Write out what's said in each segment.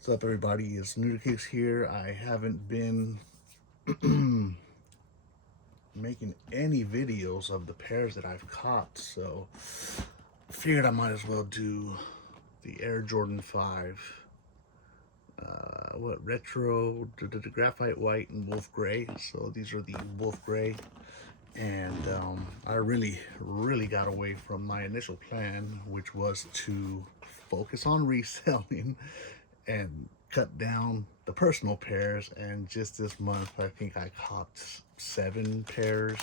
What's up, everybody? It's Nudicase here. I haven't been making any videos of the pairs that I've caught, so I figured I might as well do the Air Jordan 5. Retro, the graphite white and wolf gray. So these are the wolf gray, and I really got away from my initial plan, which was to focus on reselling and cut down the personal pairs. And just this month, I think I caught 7 pairs.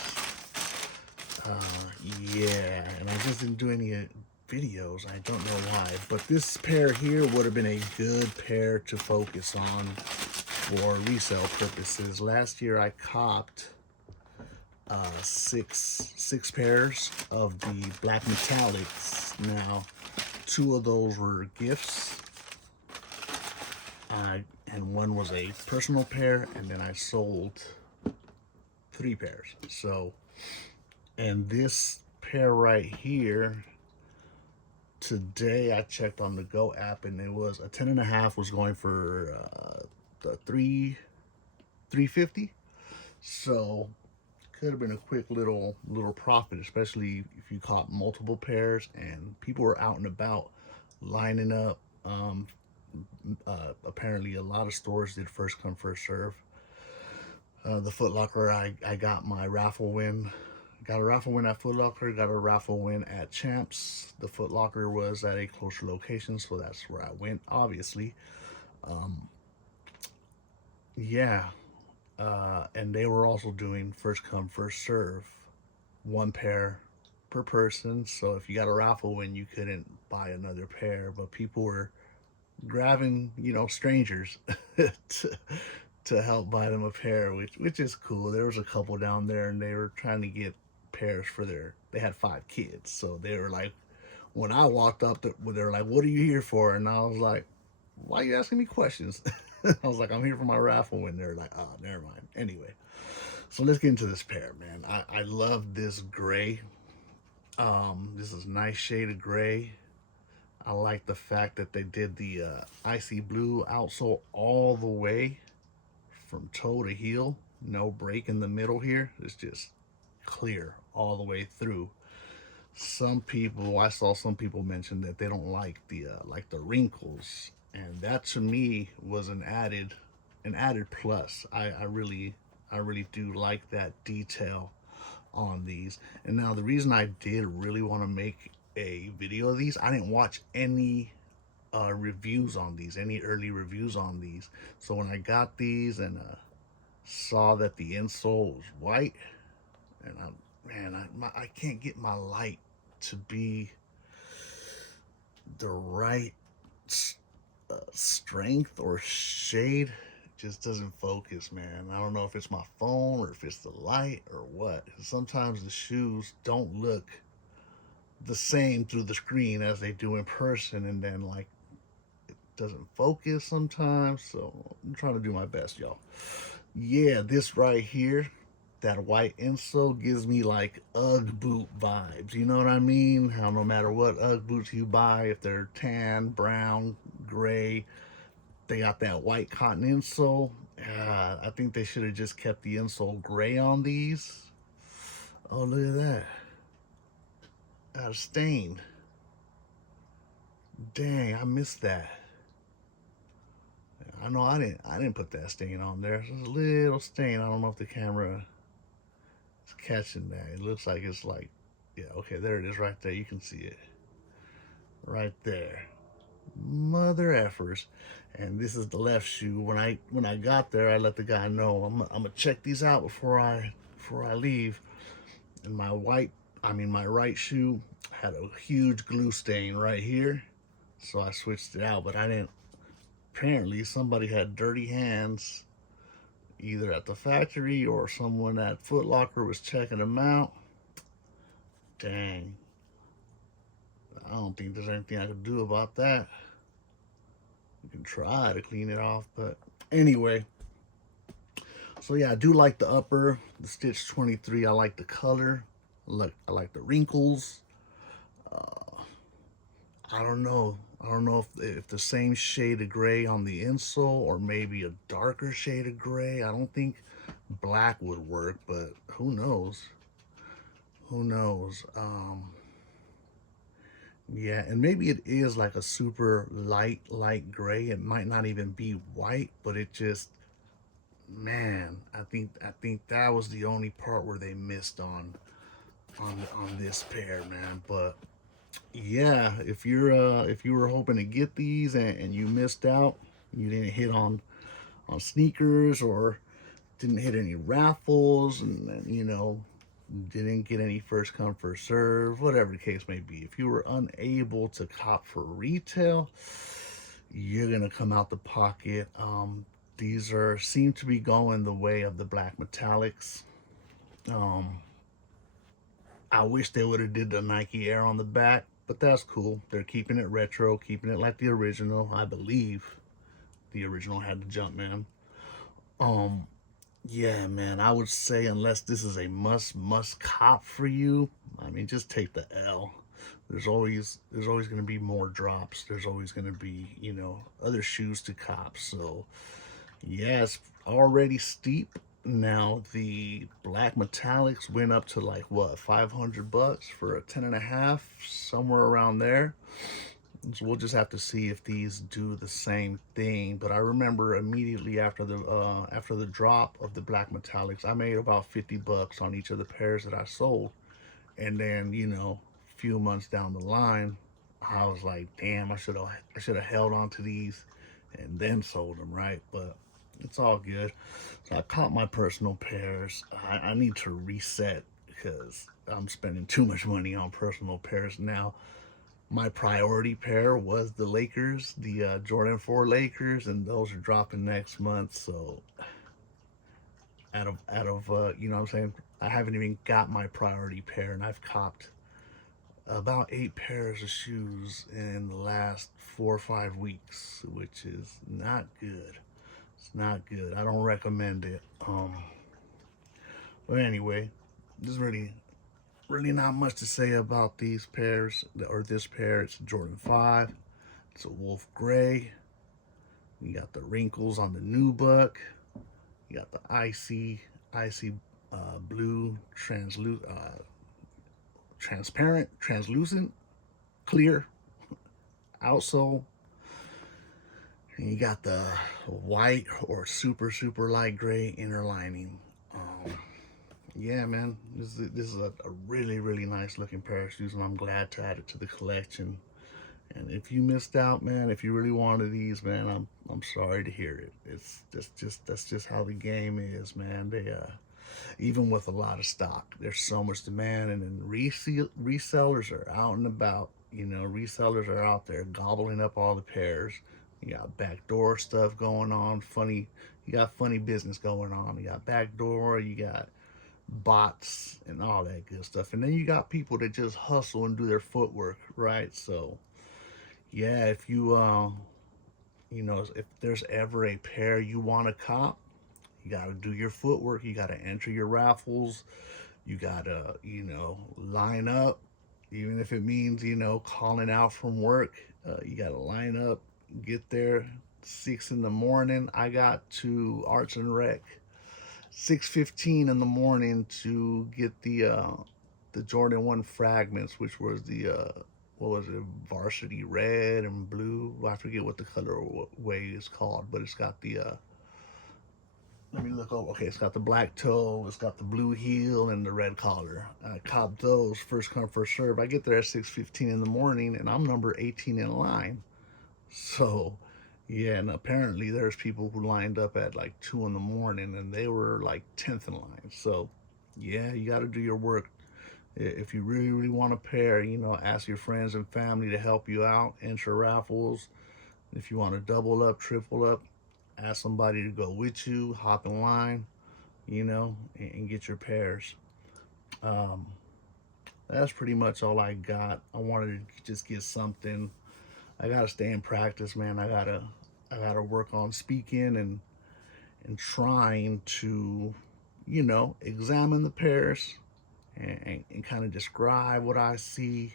Yeah, and I just didn't do any videos. I don't know why, but this pair here would have been a good pair to focus on for resale purposes. Last year I copped six pairs of the black metallics. Now 2 of those were gifts, and 1 was a personal pair, and then I sold 3 pairs. So, and this pair right here, today I checked on the Go app, and it was a 10.5 was going for the 350. So could have been a quick little profit, especially if you caught multiple pairs and people were out and about lining up. Apparently a lot of stores did first come first serve. The Foot Locker, I got my raffle win. Got a raffle win at Foot Locker, got a raffle win at Champs. The Foot Locker was at a closer location, so that's where I went, obviously. Yeah, and they were also doing first come first serve, 1 pair per person. So if you got a raffle win, you couldn't buy another pair, but people were grabbing, strangers to, to help buy them a pair, which is cool. There was a couple down there, and they were trying to get pairs for they had 5 kids. So they were like, when I walked up, they were like, "What are you here for?" And I was like, "Why are you asking me questions?" I was like, "I'm here for my raffle win." They're like, "Oh, never mind." Anyway, so let's get into this pair, man. I love this gray. This is a nice shade of gray. I like the fact that they did the icy blue outsole all the way from toe to heel. No break in the middle here. It's just clear all the way through. I saw some people mention that they don't like the wrinkles, and that to me was an added plus. I really do like that detail on these. And now the reason I did really want to make a video of these, I didn't watch any reviews on these, any early reviews on these. So when I got these and saw that the insole was white, and I can't get my light to be the right strength or shade. It just doesn't focus, man. I don't know if it's my phone or if it's the light or what. Sometimes the shoes don't look the same through the screen as they do in person, and then like it doesn't focus sometimes. So I'm trying to do my best, y'all. Yeah, this right here, that white insole gives me like Ugg boot vibes. You know what I mean? How no matter what Ugg boots you buy, if they're tan, brown, gray, they got that white cotton insole. I think they should have just kept the insole gray on these. Oh, look at that. Got a stain. Dang, I missed that. I know I didn't put that stain on there. There's a little stain. I don't know if the camera is catching that. It looks like it's like, yeah, okay, there it is right there. You can see it. Right there. Mother effers. And this is the left shoe. When I got there, I let the guy know I'm gonna check these out before I leave. And my right shoe had a huge glue stain right here, so I switched it out. But I didn't. Apparently, somebody had dirty hands, either at the factory or someone at Foot Locker was checking them out. Dang. I don't think there's anything I could do about that. You can try to clean it off, but anyway. So yeah, I do like the upper, the Stitch 23. I like the color. I like the wrinkles. I don't know. I don't know if the same shade of gray on the insole or maybe a darker shade of gray. I don't think black would work, but who knows? Who knows? Yeah, and maybe it is like a super light gray. It might not even be white, but it just, man, I think that was the only part where they missed on this pair, man. But yeah, if you were hoping to get these and you missed out, you didn't hit on sneakers or didn't hit any raffles, and you know, didn't get any first come first serve, whatever the case may be. If you were unable to cop for retail, you're gonna come out the pocket. These are seem to be going the way of the black metallics. Um, I wish they would have did the Nike Air on the back, but that's cool. They're keeping it retro, keeping it like the original. I believe the original had the Jumpman. Um, yeah, man, I would say unless this is a must cop for you, I mean, just take the L. There's always going to be more drops. There's always going to be, you know, other shoes to cop. So yeah, it's already steep. Now the black metallics went up to like what, 500 bucks for a 10 and a half, somewhere around there. So we'll just have to see if these do the same thing. But I remember immediately after the drop of the black metallics, I made about 50 bucks on each of the pairs that I sold. And then, you know, a few months down the line, I was like, damn, I should have held on to these and then sold them, right? But it's all good. So I caught my personal pairs. I need to reset because I'm spending too much money on personal pairs now. My priority pair was the Lakers, the Jordan 4 Lakers, and those are dropping next month. So out of you know what I'm saying, I haven't even got my priority pair, and I've copped about 8 pairs of shoes in the last 4 or 5 weeks, which is not good. It's not good. I don't recommend it. But anyway, there's really not much to say about these pairs or this pair. It's a Jordan 5. It's a wolf gray. You got the wrinkles on the nubuck. You got the icy blue transparent, translucent, clear outsole. And you got the white or super light gray inner lining. Yeah, man, this is a really nice looking pair of shoes, and I'm glad to add it to the collection. And if you missed out, man, if you really wanted these, man, I'm sorry to hear it. It's just that's just how the game is, man. They even with a lot of stock, there's so much demand, and then resellers are out and about. You know, resellers are out there gobbling up all the pairs. You got backdoor stuff going on, funny. You got funny business going on. You got backdoor. You got bots and all that good stuff, and then you got people that just hustle and do their footwork, right? So yeah, if you know, if there's ever a pair you want to cop, you got to do your footwork. You got to enter your raffles. You got to, you know, line up, even if it means, you know, calling out from work. You got to line up, get there 6 in the morning. I got to Arts and Rec 6:15 in the morning to get the Jordan 1 fragments, which was the what was it, varsity red and blue. Well, I forget what the colorway is called, but it's got the let me look over. Okay, it's got the black toe, it's got the blue heel, and the red collar. I copped those first come first serve. I get there at 6:15 in the morning, and I'm number 18 in line. So yeah, and apparently there's people who lined up at like 2 in the morning, and they were like 10th in line. So yeah, you got to do your work. If you really want a pair, you know, ask your friends and family to help you out, enter raffles. If you want to double up, triple up, ask somebody to go with you, hop in line, you know, and get your pairs. Um, that's pretty much all I got. I wanted to just get something. I gotta stay in practice, man. I gotta work on speaking and trying to, you know, examine the pairs and kind of describe what I see.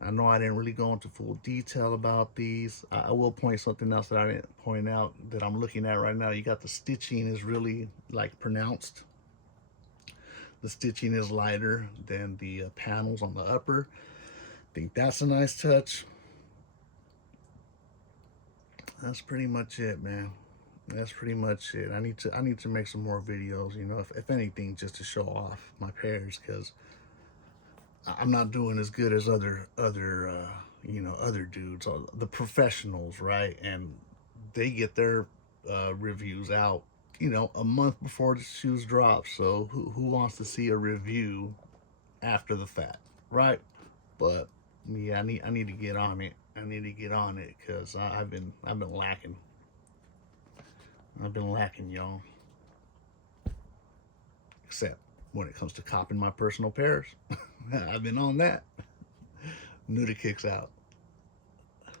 I know I didn't really go into full detail about these. I will point something else that I didn't point out that I'm looking at right now. You got the stitching is really like pronounced. The stitching is lighter than the panels on the upper. I think that's a nice touch. That's pretty much it, man. That's pretty much it. I need to make some more videos, you know, if anything, just to show off my pairs, because I'm not doing as good as other dudes, the professionals, right? And they get their reviews out, you know, a month before the shoes drop. So who wants to see a review after the fact, right? But yeah, I need to get on it. I need to get on it because I've been lacking. I've been lacking, y'all. Except when it comes to copping my personal pairs, I've been on that. Nuda kicks out.